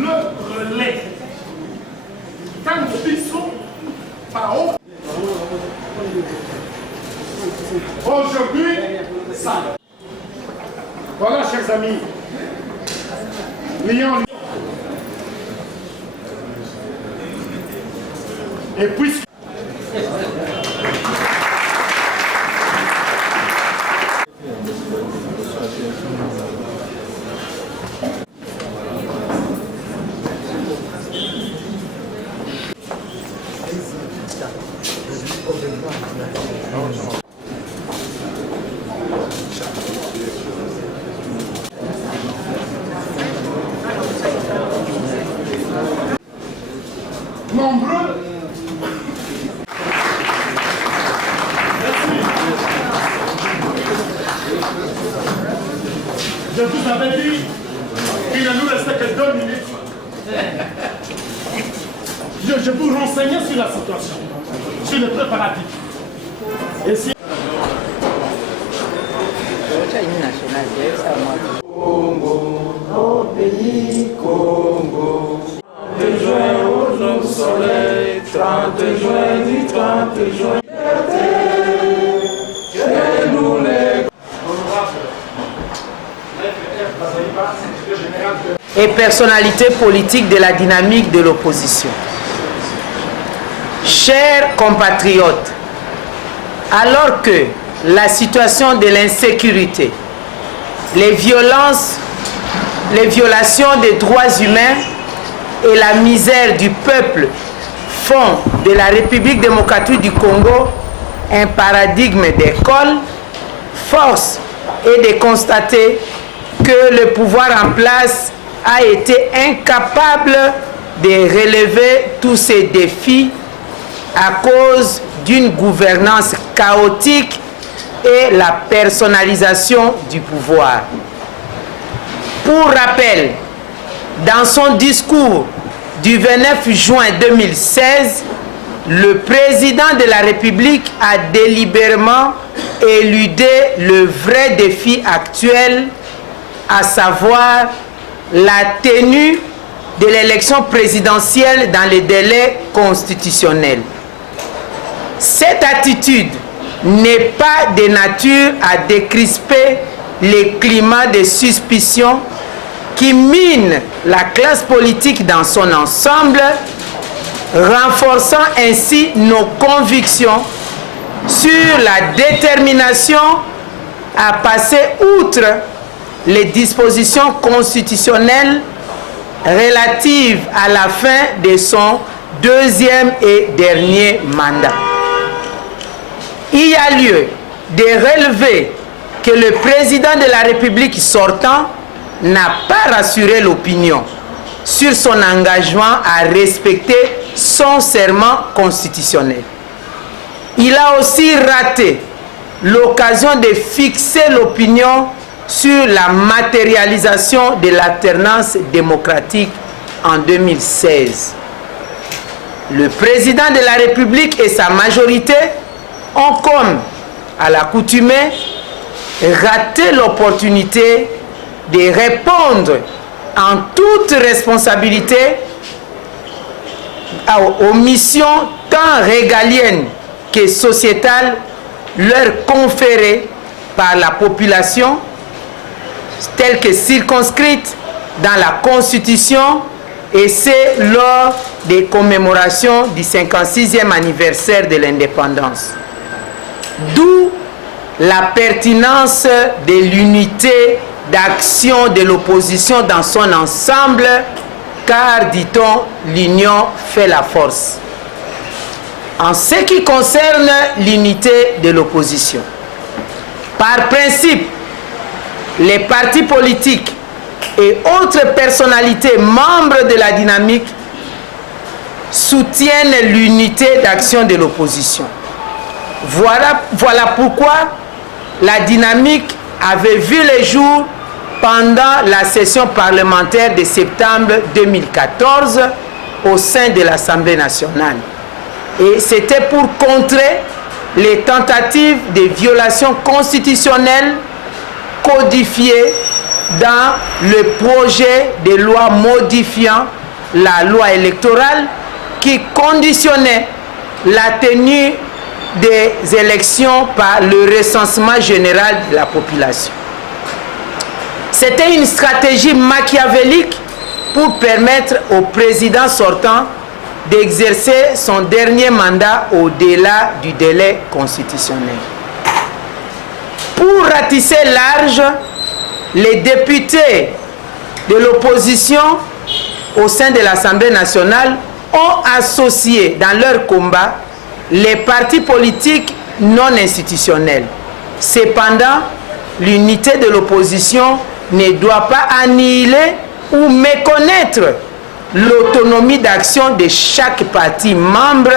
le relais. Quand nous disons par haut, aujourd'hui, ça. Voilà, chers amis. Lyon. Et puisque nombreux. Je vous avais dit qu'il ne nous restait que 2 minutes. Je vous renseignais sur la situation, sur le préparatif. Et si... Congo, au pays Congo, 30 juin au long soleil, 30 juin du 30 juin. Chez nous les... Et personnalité politique de la dynamique de l'opposition. Chers compatriotes, alors que la situation de l'insécurité, les violences, les violations des droits humains et la misère du peuple font de la République démocratique du Congo un paradigme d'école, force est de constater que le pouvoir en place a été incapable de relever tous ces défis à cause d'une gouvernance chaotique et la personnalisation du pouvoir. Pour rappel, dans son discours du 29 juin 2016, le président de la République a délibérément éludé le vrai défi actuel, à savoir la tenue de l'élection présidentielle dans les délais constitutionnels. Cette attitude n'est pas de nature à décrisper les climats de suspicion qui minent la classe politique dans son ensemble, renforçant ainsi nos convictions sur la détermination à passer outre les dispositions constitutionnelles relatives à la fin de son deuxième et dernier mandat. Il y a lieu de relever que le président de la République sortant n'a pas rassuré l'opinion sur son engagement à respecter son serment constitutionnel. Il a aussi raté l'occasion de fixer l'opinion sur la matérialisation de l'alternance démocratique en 2016. Le président de la République et sa majorité ont, comme à l'accoutumée, raté l'opportunité de répondre en toute responsabilité aux missions tant régaliennes que sociétales leur conférées par la population, telles que circonscrites dans la Constitution, et c'est lors des commémorations du 56e anniversaire de l'indépendance. D'où la pertinence de l'unité d'action de l'opposition dans son ensemble, car, dit-on, l'union fait la force. En ce qui concerne l'unité de l'opposition, par principe, les partis politiques et autres personnalités membres de la dynamique soutiennent l'unité d'action de l'opposition. Voilà pourquoi la dynamique avait vu le jour pendant la session parlementaire de septembre 2014 au sein de l'Assemblée nationale. Et c'était pour contrer les tentatives de violations constitutionnelles codifiées dans le projet de loi modifiant la loi électorale qui conditionnait la tenue des élections par le recensement général de la population. C'était une stratégie machiavélique pour permettre au président sortant d'exercer son dernier mandat au-delà du délai constitutionnel. Pour ratisser large, les députés de l'opposition au sein de l'Assemblée nationale ont associé dans leur combat les partis politiques non institutionnels. Cependant, l'unité de l'opposition ne doit pas annihiler ou méconnaître l'autonomie d'action de chaque parti membre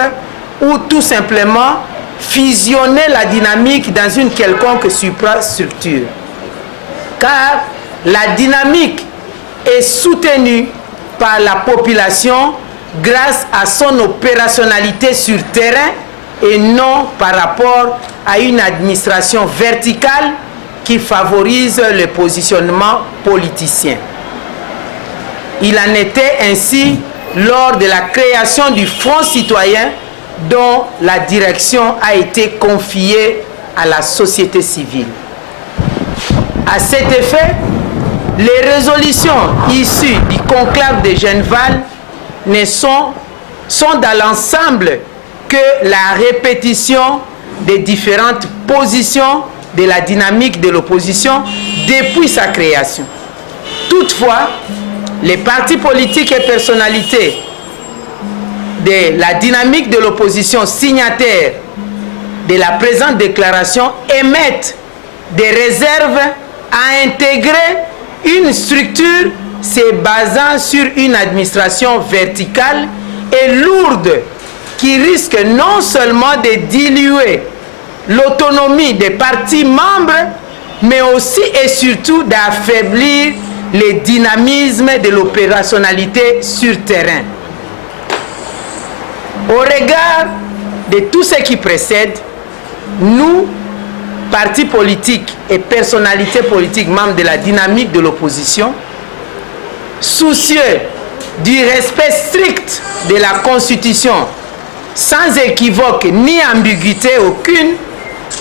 ou tout simplement fusionner la dynamique dans une quelconque suprastructure. Car la dynamique est soutenue par la population grâce à son opérationnalité sur terrain et non par rapport à une administration verticale qui favorise le positionnement politicien. Il en était ainsi lors de la création du Front citoyen dont la direction a été confiée à la société civile. À cet effet, les résolutions issues du conclave de Genval sont dans l'ensemble que la répétition des différentes positions de la dynamique de l'opposition depuis sa création. Toutefois, les partis politiques et personnalités de la dynamique de l'opposition signataires de la présente déclaration émettent des réserves à intégrer une structure se basant sur une administration verticale et lourde qui risque non seulement de diluer l'autonomie des partis membres, mais aussi et surtout d'affaiblir le dynamisme de l'opérationnalité sur terrain. Au regard de tout ce qui précède, nous, partis politiques et personnalités politiques membres de la dynamique de l'opposition, soucieux du respect strict de la Constitution, sans équivoque ni ambiguïté aucune,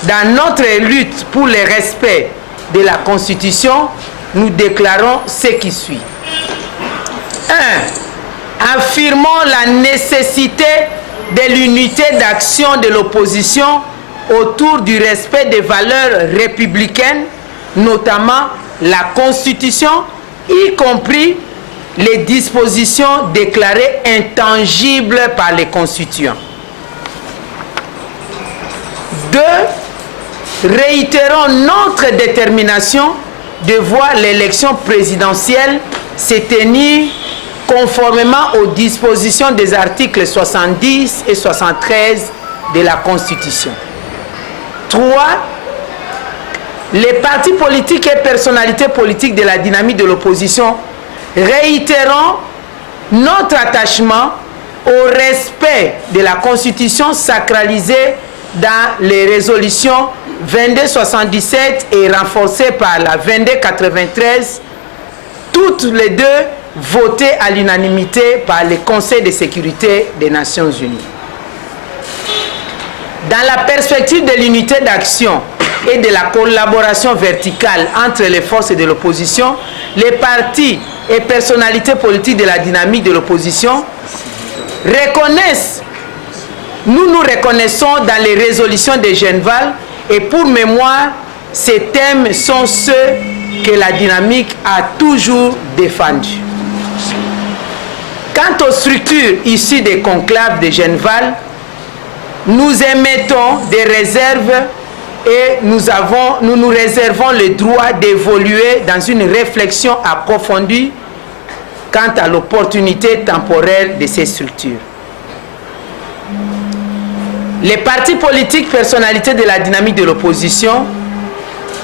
dans notre lutte pour le respect de la Constitution, nous déclarons ce qui suit. 1. Affirmons la nécessité de l'unité d'action de l'opposition autour du respect des valeurs républicaines, notamment la Constitution, y compris les dispositions déclarées intangibles par les constituants. 2. Réitérons notre détermination de voir l'élection présidentielle se tenir conformément aux dispositions des articles 70 et 73 de la Constitution. 3. Les partis politiques et personnalités politiques de la dynamique de l'opposition réitérons notre attachement au respect de la Constitution sacralisée dans les résolutions 2277 et renforcée par la 2293, toutes les deux votées à l'unanimité par le Conseil de sécurité des Nations Unies. Dans la perspective de l'unité d'action et de la collaboration verticale entre les forces de l'opposition, les partis et personnalités politiques de la dynamique de l'opposition nous reconnaissons dans les résolutions de Genval et pour mémoire, ces thèmes sont ceux que la dynamique a toujours défendus. Quant aux structures issues des conclaves de Genval, nous émettons des réserves et nous réservons le droit d'évoluer dans une réflexion approfondie quant à l'opportunité temporelle de ces structures. Les partis politiques, personnalités de la dynamique de l'opposition,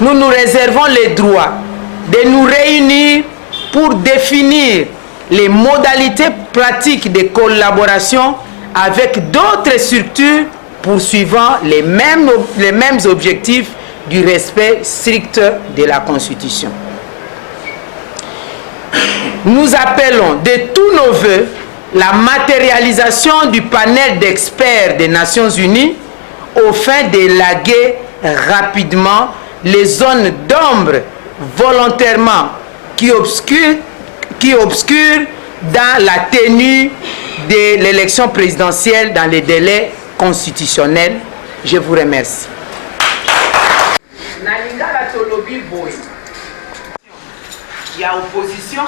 nous réservons le droit de nous réunir pour définir les modalités pratiques de collaboration avec d'autres structures poursuivant les mêmes objectifs du respect strict de la Constitution. nous appelons de tous nos voeux la matérialisation du panel d'experts des Nations Unies au fin d'élaguer rapidement les zones d'ombre volontairement qui obscurent dans la tenue de l'élection présidentielle dans les délais constitutionnels. Je vous remercie. Il y a opposition.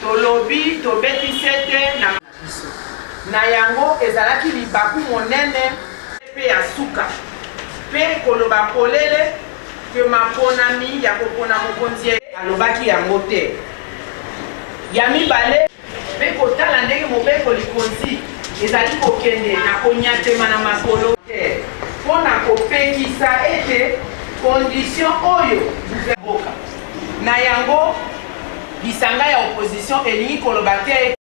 Tolobi, tobeti sete na yango ezalaki libaku monene pe ya suka pe koloba polele ke maponami ya kopona mokonzi alobaki yango te ya mibale pe kotala ndenge mobeko likonzi ezali kokende na konyatema na makolo te mpona kopekisa ete condition oyo boka na yango lisanga ya opposition elingi koloba te